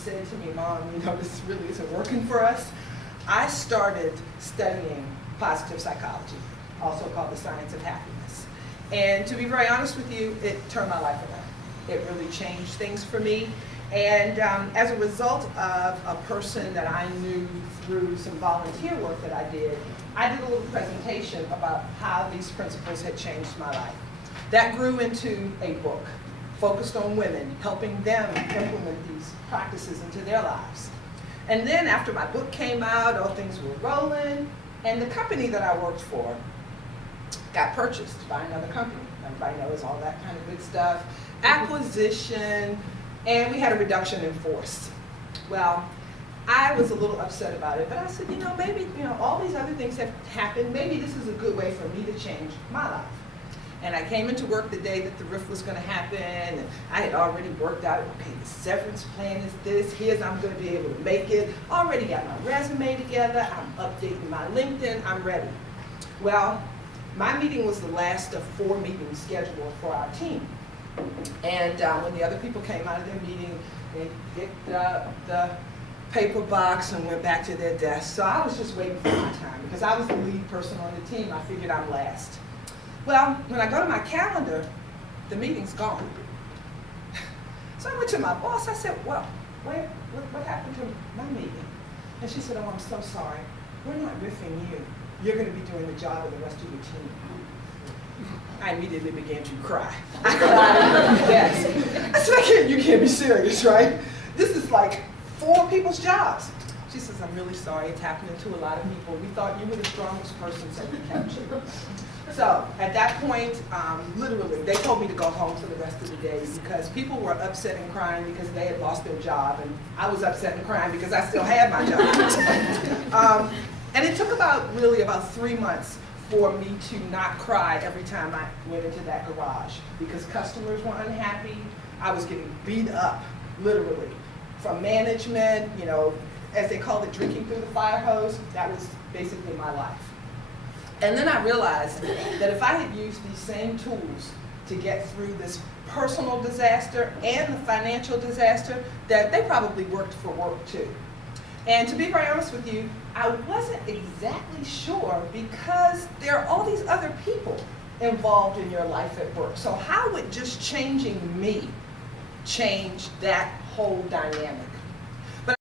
said to me, Mom, this really isn't working for us, I started studying positive psychology, also called the science of happiness. And to be very honest with you, it turned my life around. It really changed things for me. And as a result of a person that I knew through some volunteer work that I did a little presentation about how these principles had changed my life. That grew into a book focused on women, helping them implement these practices into their lives. And then after my book came out, all things were rolling, and the company that I worked for got purchased by another company. Everybody knows all that kind of good stuff. Acquisition, and we had a reduction in force. Well, I was a little upset about it, but I said, maybe, all these other things have happened. Maybe this is a good way for me to change my life. And I came into work the day that the RIF was going to happen, and I had already worked out, okay, the severance plan is this, here's I'm going to be able to make it, already got my resume together, I'm updating my LinkedIn, I'm ready. Well, my meeting was the last of 4 meetings scheduled for our team. And when the other people came out of their meeting, they picked up the paper box and went back to their desk. So I was just waiting for my time, because I was the lead person on the team. I figured I'm last. Well, when I go to my calendar, the meeting's gone. So I went to my boss. I said, well, what happened to my meeting? And she said, oh, I'm so sorry. We're not riffing you. You're going to be doing the job of the rest of your team. I immediately began to cry. I cried. Yes. I said, you can't be serious, right? This is like 4 people's jobs. She says, I'm really sorry. It's happening to a lot of people. We thought you were the strongest person, so we kept you. So at that point, literally, they told me to go home for the rest of the day because people were upset and crying because they had lost their job, and I was upset and crying because I still had my job. And it took about 3 months for me to not cry every time I went into that garage because customers were unhappy. I was getting beat up, literally, from management, as they call it, drinking through the fire hose. That was basically my life. And then I realized that if I had used these same tools to get through this personal disaster and the financial disaster, that they probably worked for work too. And to be very honest with you, I wasn't exactly sure because there are all these other people involved in your life at work. So how would just changing me change that whole dynamic?